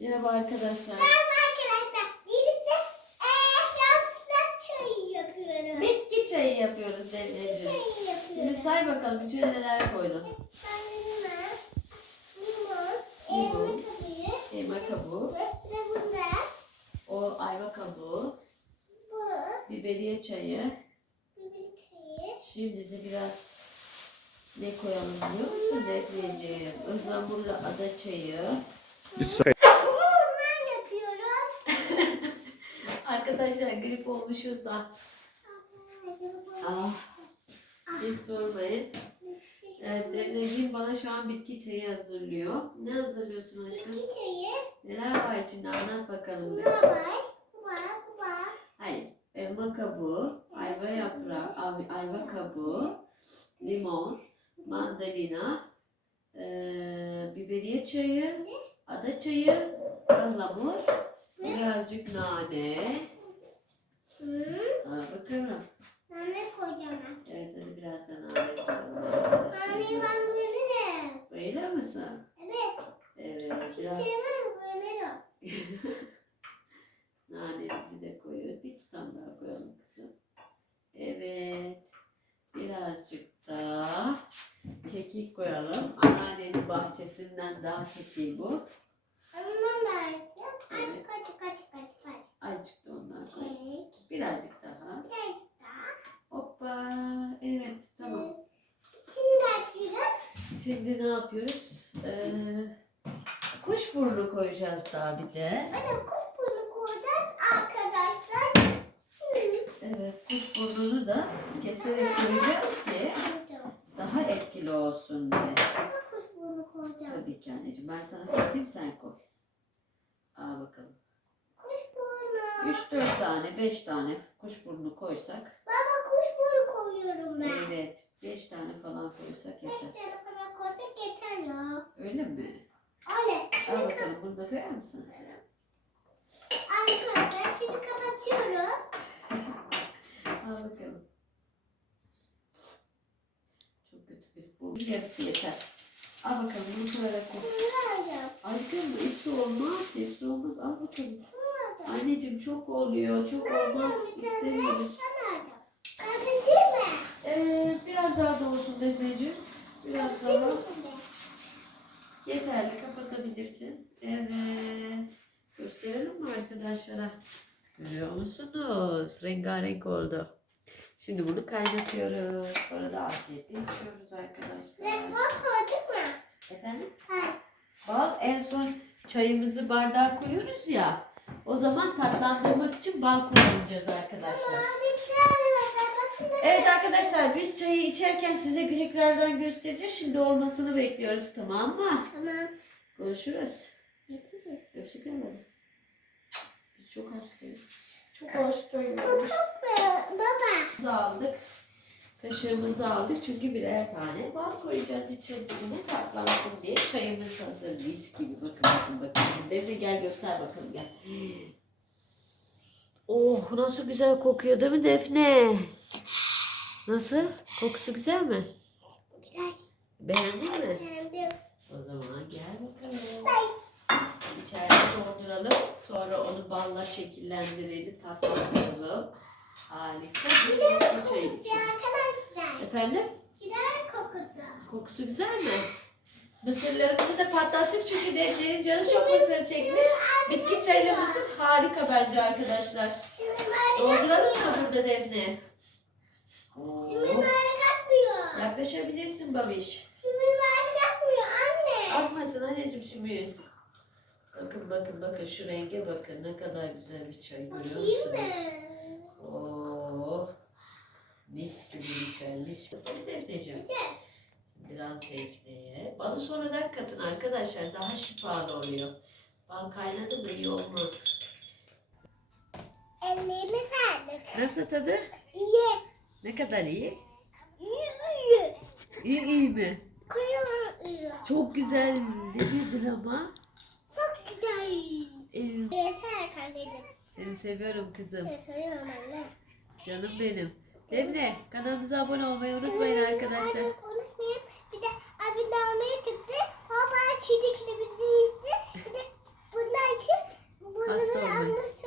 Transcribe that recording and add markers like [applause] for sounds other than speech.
Merhaba arkadaşlar. Merhaba arkadaşlar. Birlikte yaprak çayı yapıyorum. Bitki çayı yapıyoruz Defneciğim. Çayı Şimdi yapıyorum. say bakalım içine neler koydun. Bandırma, limon, Limon. elma kabuğu Elma kabuğu, ve bunlar. o ayva kabuğu, Bu biberiye çayı. biber çayı. Şimdi de biraz ne koyalım biliyor musun Defneciğim? Ihlamurla ada çayı. Bunlar yapıyoruz. Arkadaşlar grip olmuşuz da. Ah, hiç sormayın. Evet Defneciğim bana şu an bitki çayı hazırlıyor. Ne hazırlıyorsun aşkım? Bitki çayı. Neler var içinde anlat bakalım. Bunlar var. Var. Var. Hayır. Elma kabuğu, ayva yaprağı, ay- ayva kabuğu, limon, mandalina, eee, biberiye çayı, ada çayı, ıhlamur, birazcık nane. Hı. Ha, bakalım. Nane koyacağım ben. Evet hadi biraz da nane arkadaşlar. Naneyi ben bölerim. Bayılır mısın? Evet. Evet Hiç biraz sevmem bölerim. [laughs] nanemizi de koyuyoruz. Bir tutam daha koyalım kızım. Evet. Birazcık da kekik koyalım. Anneannenin bahçesinden daha kekiği bu. Ondan da yapacağım. Açık açık açık açık Azıcık da ondan koy. Kek. Birazcık daha. Birazcık daha. Hoppa. Evet tamam. Şimdi açıyoruz. Şimdi ne yapıyoruz? Ee, kuş burnu koyacağız daha bir de. Kuş burnu koyacağız arkadaşlar. Evet kuş burnunu da keserek koyacağız ki daha etkili olsun diye. Ama kuş burnu koyacağım. Tabii ki anneciğim. Ben sana keseyim sen koy. Al bakalım. Kuş burnu. 3-4 tane, 5 tane kuş burnu koysak. Baba kuş burnu koyuyorum ben. Evet. 5 tane falan koysak Beş yeter. tane kadar koysak yeter ya. Öyle mi? Öyle. Al bakalım. Bunu da koyar mısın? Arkadaşlar şimdi kapatıyoruz. Al bakalım. Çok kötü bir bu. Yarısı yeter. Al bakalım. Bunu koyarak koy. Alacağım. Aşkım hepsi olmaz. Hepsi olmaz. Al bakalım. Anneciğim çok oluyor. Çok olmaz. İstemiyoruz. Ee, biraz daha da olsun Defneciğim. Biraz daha. Yeterli kapatabilirsin. Evet. Gösterelim mi arkadaşlara? Görüyor musunuz? Rengarenk oldu. Şimdi bunu kaynatıyoruz. Sonra da afiyetle içiyoruz arkadaşlar. Red Bull koyduk mu? Efendim? Hayır. Bal en son çayımızı bardağa koyuyoruz ya. O zaman tatlandırmak için bal kullanacağız arkadaşlar. Evet arkadaşlar biz çayı içerken size tekrardan göstereceğiz. Şimdi olmasını bekliyoruz tamam mı? Tamam. Görüşürüz. Görüşürüz. Olmadı. Biz çok hastayız. Çok Baba. Kaşığımızı aldık. Kaşığımızı aldık çünkü birer tane bal koyacağız içerisine tatlansın diye. Çayımız hazır mis gibi. Bakın bakın bakın. Defne gel göster bakalım gel. Oh nasıl güzel kokuyor değil mi Defne? Nasıl? Kokusu güzel mi? Güzel. Beğendin mi? Beğendim. O zaman gel bakalım. İçeride dolduralım. Sonra onu balla şekillendirelim, tatlandıralım. Harika bir mutlu çay arkadaşlar. Efendim? Güzel kokusu. Kokusu güzel mi? Mısırlarımızı da patlattık çünkü Defne'nin canı çok mısır çekmiş. Bitki çaylı mısır harika bence arkadaşlar. Şimdi Dolduralım mı burada Defne? Şimdi bari katmıyor. Yaklaşabilirsin babiş. Şimdi bari katmıyor anne. Akmasın anneciğim şimdi. Bakın bakın bakın şu renge bakın ne kadar güzel bir çay görüyor Bakayım musunuz? mı? Oo, mis gibi çay mis gibi. Hadi Defneciğim. Biraz defneye. Balı sonradan katın arkadaşlar daha şifalı oluyor. Bal kaynadı mı iyi olmaz. Ellerimi verdik. Nasıl tadı? İyi. Ne kadar iyi? İyi iyi. İyi iyi mi? Koyalım iyi. Çok güzel demedin ama. Çok güzel. Ee, Yeter kardeşim. Seni seviyorum kızım. Ben seviyorum anne. Canım benim. Demle kanalımıza abone olmayı unutmayın arkadaşlar. Abi Unutmayın. Bir de abone olmayı tıktı. Baba çocuk bizi izledi. Bir de bundan için bunun annesi